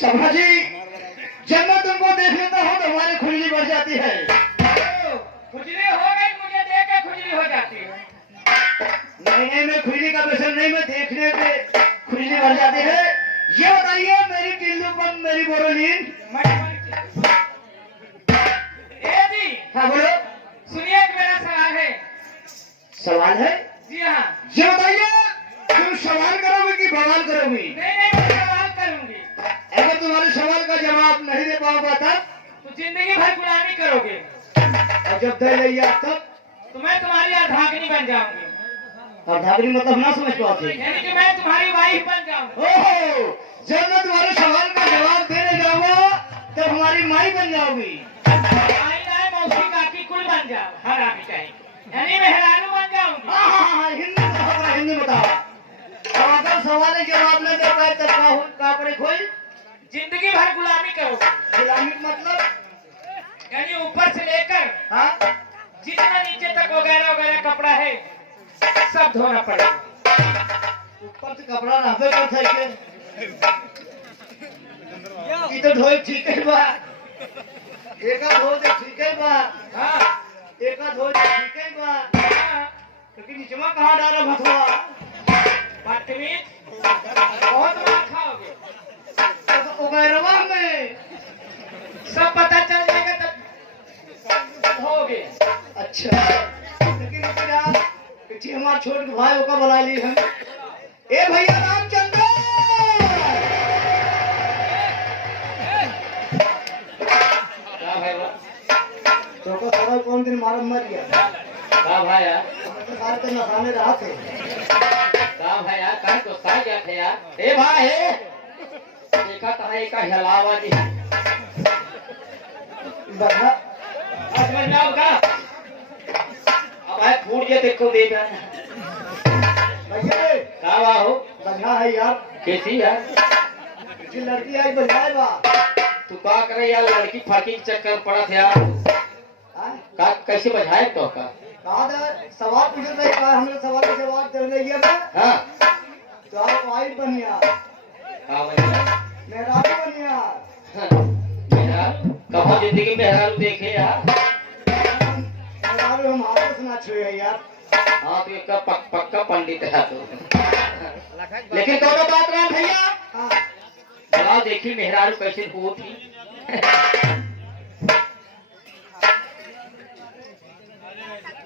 सभाजी, जब मैं तुमको देख लेता हूँ तो हमारी खुजली बढ़ जाती है। खुजली हो गई, मुझे देख के खुजली हो जाती है। नहीं, मैं खुजली का व्यसन नहीं, मैं देखने पे खुजली बढ़ जाती है। ये बताइए मेरी टिल्लू पन, मेरी बोरोलीन। हाँ बोलो। सुनिए, मेरा सवाल है। सवाल है? जी हाँ। ये बताइए तुम सवाल करोगे कि बवाल करोगी? नहीं, मैं सवाल करूंगी। अगर तुम्हारे सवाल का जवाब नहीं दे पाओगे तो जिंदगी भर गुलामी करोगे, और जब दे लिया तब तो मैं तुम्हारी अर्धांगिनी बन जाऊंगी। अर्धांगिनी मतलब ना समझ पाते? यानी कि मैं तुम्हारी वाइफ बन जाऊंगी। ओह, जब मैं तुम्हारे सवाल का जवाब देने जाऊंगा तब हमारी माई बन जाओगी। मौसी काकी कुल बन जाओ, हर आदमी चाहिए, यानी मेहरानू बन जाऊंगी। हाँ, हिंदी बताओ। अगर सवाल के जवाब नहीं दे पाए तब क्या करे? कोई जिंदगी भर गुलामी करोगे। गुलामी मतलब? यानी ऊपर से लेकर हाँ, जितना नीचे तक वगैरह वगैरह कपड़ा है सब धोना पड़ेगा। ऊपर से कपड़ा रहबे करते के ई तो धोए ठीक है बा, एका धो दे ठीक है बा। हाँ, एका धो दे ठीक है बा, लेकिन नीचवा कहाँ डाला भथवा? बदतमीज, बहुत मार खाओगे। उगैरवा में सब पता चल जाएगा तब होगे। अच्छा, लेकिन हमारा छोट भाई ओका बुला ली हम। ए भैया रामचंद्र, क्या भाई? तो को सवाल कौन दिन मार मर गया? क्या भाई यार? तो सारे तो नसाने रहा थे। क्या भाई यार? कहीं तो साई गया थे यार। ए भाई, देखा कहाँ एक हलावा जी बता समझ में आओगा? अब भाई फूट गया, देखो दे भैया। क्या हुआ हो? बढ़िया है यार। कैसी यार? जी लड़की आई बढ़िया है बा। तू क्या करे यार? लड़की फड़की के चक्कर पड़ा था यार। का कैसे बजाए तो का? कहा था सवाल पूछे थे, कहा हमने सवाल के जवाब दे रही है। हाँ, तो आप वाइफ बनिया, हाँ भैया, मेहरारू बनिया। मेहरारू कहाँ जिंदगी में मेहरारू देखे यार? मेहरारू हम आपको सुना छुए यार। हाँ, तो एक पक्का पंडित है तो। लेकिन दोनों बात रहा भैया। हाँ, बताओ देखी मेहरारू कैसे हो थी?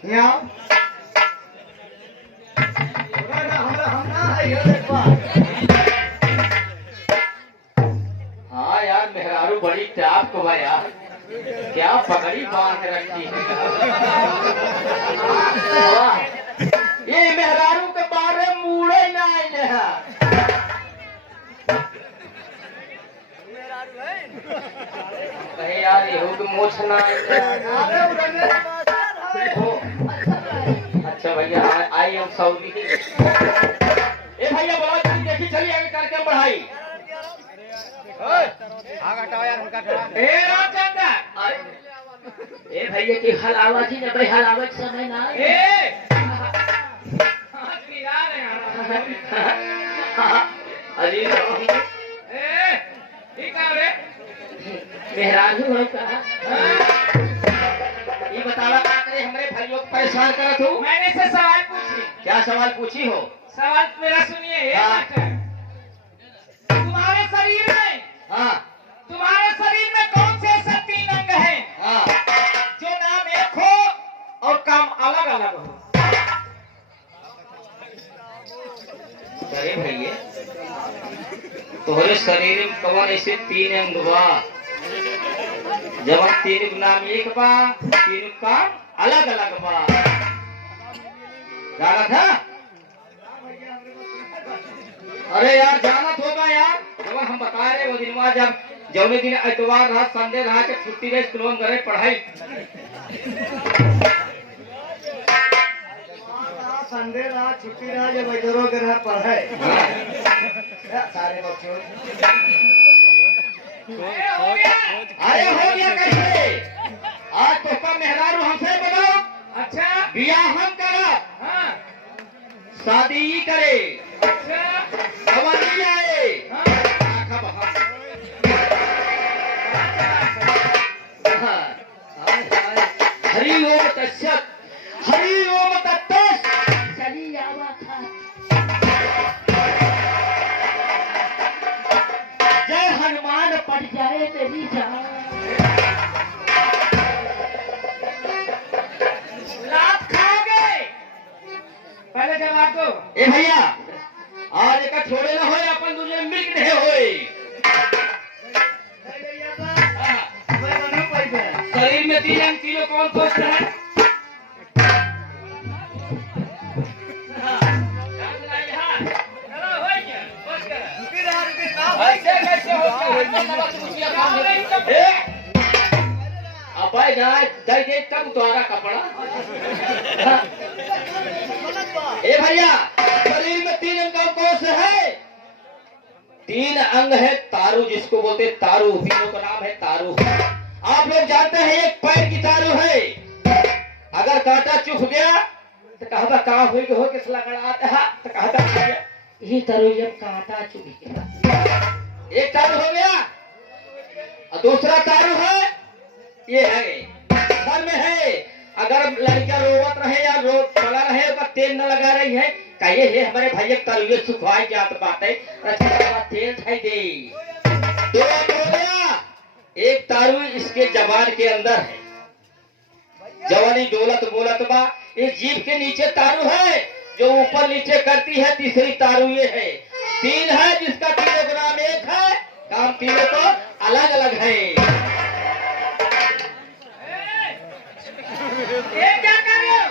यहाँ हाँ यार, मेहरारू बड़ी टाप को भाई यार, क्या पकड़ी बांध के रखी है। ये मेहरारू के बारे मुड़े ना आए हैं। यार ये हो मोछ ना अच्छा भैया आई एम सॉरी ए भैया बोला देखी चलिए आगे कार्यक्रम बढ़ाई ए रामचंद्र ए भैया की हल आवाज ही न हल आवाज समय ना अरे मेहरान हो कहा ये बतावा क्या करे हमारे भाइयों को परेशान करत हो। मैंने से सवाल पूछी। क्या सवाल पूछी हो? सवाल मेरा सुनिए। हाँ। तुम्हारे शरीर में तुम्हारे शरीर में कौन से ऐसे 3 अंग हैं जो नाम एक हो और काम अलग अलग हो? अरे भैया तोहरे शरीर में कौन ऐसे 3 अंग बा जब 3 नाम एक बा 3 काम अलग अलग बा जाना था? अरे यार जाना होगा यार जब हम बता रहे वो दिन जब जौने दिन इतवार रहा संडे रहा के छुट्टी रहे स्कूलों में गए पढ़ाई संडे रहा छुट्टी रहा जब इधरों के रहा पढ़ाई सारे बच्चों अरे हो गया कैसे आज तो का मेहरारू हमसे बताओ। अच्छा बियाह हम करा हाँ शादी ही करे अच्छा जवानी आए हाँ हरि ओम तस्सत हरि ओम तत्तस चली आवा खा जय हनुमान पड़ जाए तेरी जान लात खाओगे पहले जवाब दो। ए भैया आज एक छोड़े ना होए अपन दूसरे मिल नहीं होए शरीर में 3 किलो कौन सोच रहा है? अबे जाए दे दे तब तुम्हारा कपड़ा ए भैया शरीर में 3 अंग कौन से है? 3 अंग है तारू जिसको बोलते तारू तीनों का नाम है तारू। आप लोग जानते हैं एक पैर की तारू है अगर कांटा चुभ गया तो कहता कहाँ हुई हो किस लगड़ाता है तो कहता ये तारू जब कांटा चुभ गया एक तारू हो गया और दूसरा तारू है ये है घर में है अगर लड़का रोवत रहे या रो पड़ा रहे उसका तेल न लगा रही है कहिए हे हमारे भैया तारू सुखवाई जात बात है तेल छाई दे तो हो गया एक तारू इसके जबान के अंदर है जवानी डोलत बोलत बा इस जीभ के नीचे तारू है जो ऊपर नीचे करती है तीसरी तारू ये है 3 है जिसका तीनों का नाम एक है काम तीनों को अलग अलग है। ये क्या कर रहे हो?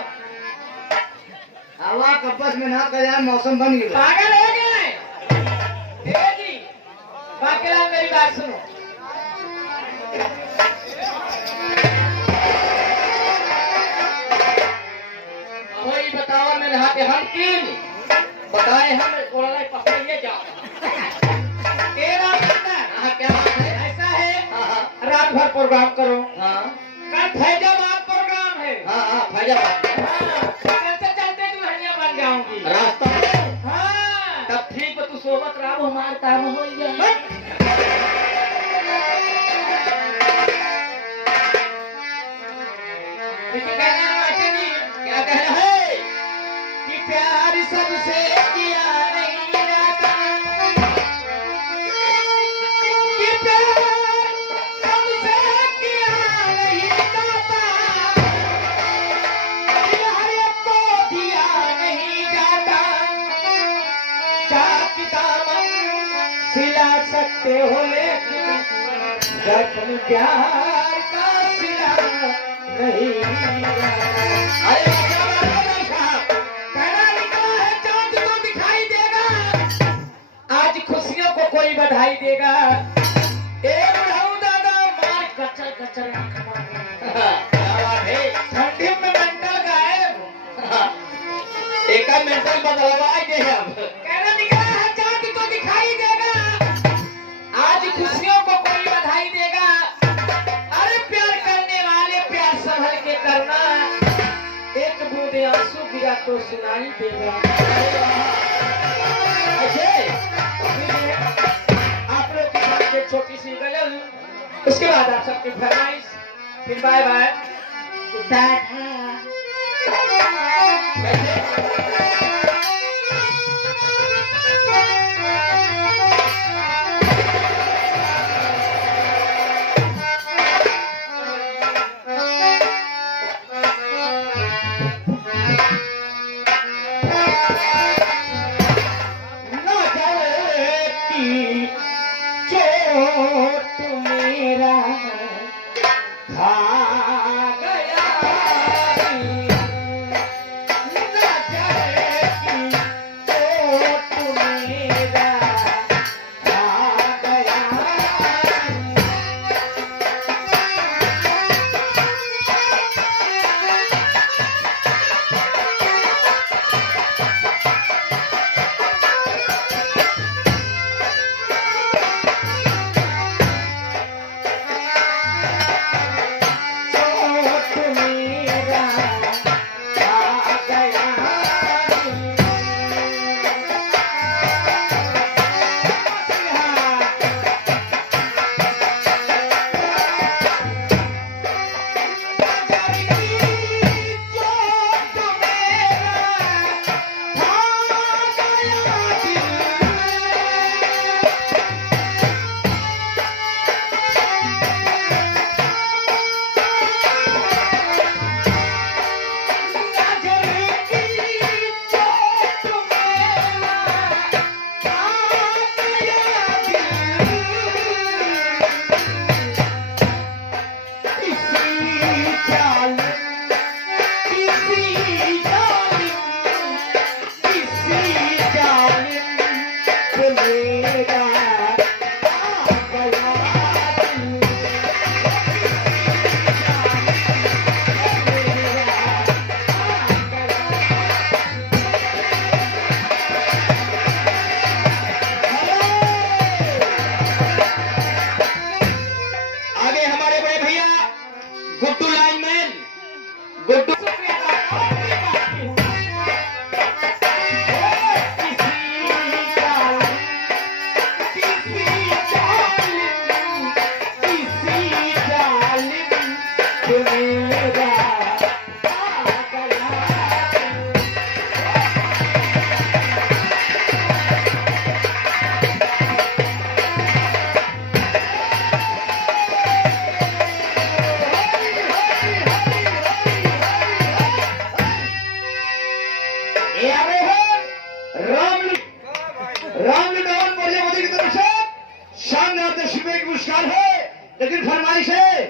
हवा कपस में ना कर मौसम बन गया पागल हो गए जी बाकी मेरी बात सुनो। कोई बतावा मैंने हम 3 बताए हम पकड़िए जा तेरा क्या बात है? ऐसा है रात भर प्रोग्राम करो। हाँ कल फैजाबाद प्रोग्राम है। हाँ फैजाबाद चलते चलते दुल्हनिया बन जाऊंगी रास्ता हाँ तब ठीक है तू सोबत राम हमार काम हो जाए क्या कहना है कि प्यार सबसे किया नहीं जाता कि प्यार सबसे किया नहीं जाता दिल हर एक को दिया नहीं जाता चार किताबें सिला सकते हो लेकिन दर्पण प्यार का सिला नहीं अरे क्या बात है भाई साहब कहना निकला है चांद तो दिखाई देगा आज खुशियों को कोई बधाई देगा ए बुढ़ाऊ दादा मार कचर कचर का मेंटल बदलवा दे अब। कहना निकला है चांद तो दिखाई देगा, आज खुशियों को कोई बधाई देगा। अरे प्यार करने वाले प्यार संभल के करना, एक बूंद आंसू गिरा तो सुनाई देगा। ऐसे आप लोग की तरफ से छोटी सी गजल, उसके बाद आप सबकी फरमाइश, फिर बाय बाय। चोट मेरा खा गया, न जाए कि चोट मेरा खा गया। गुड्डू लाइनमैन, गुड्डू पुरस्कार है, लेकिन फरमाइश है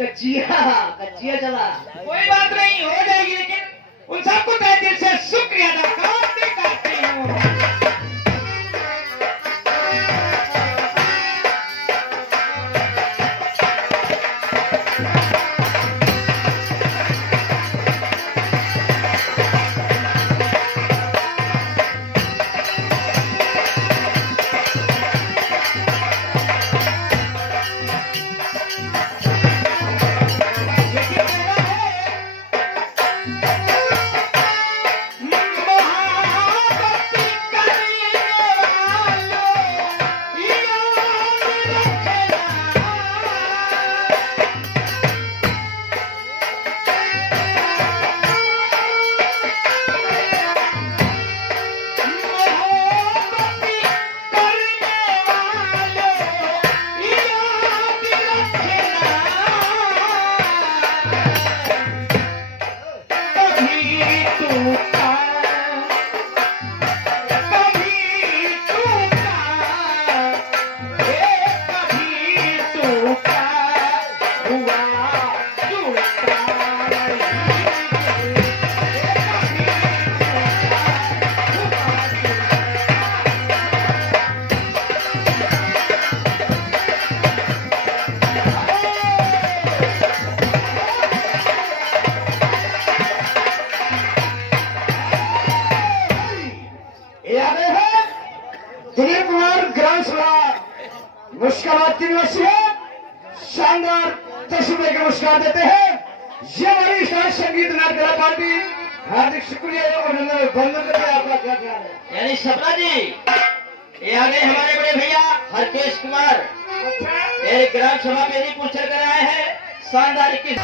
कच्चिया कच्चिया चला। कोई बात नहीं, हो जाएगी, लेकिन उन सबको तहे दिल से शुक्रिया अदा करते हूँ। ये आ गए हैं दिलीप कुमार ग्राम सभा मुस्काबाद की निवासी है, शानदार 10 रुपए के पुरस्कार देते हैं। ये हमारी स्टार संगीत नाट्य कला पार्टी, हार्दिक शुक्रिया और अभिनंदन करते हैं। आपका क्या ख्याल है? यानी सपना जी, ये आ गए हमारे बड़े भैया हरकेश कुमार, एक ग्राम सभा मेरी पूछ कर आए हैं शानदार की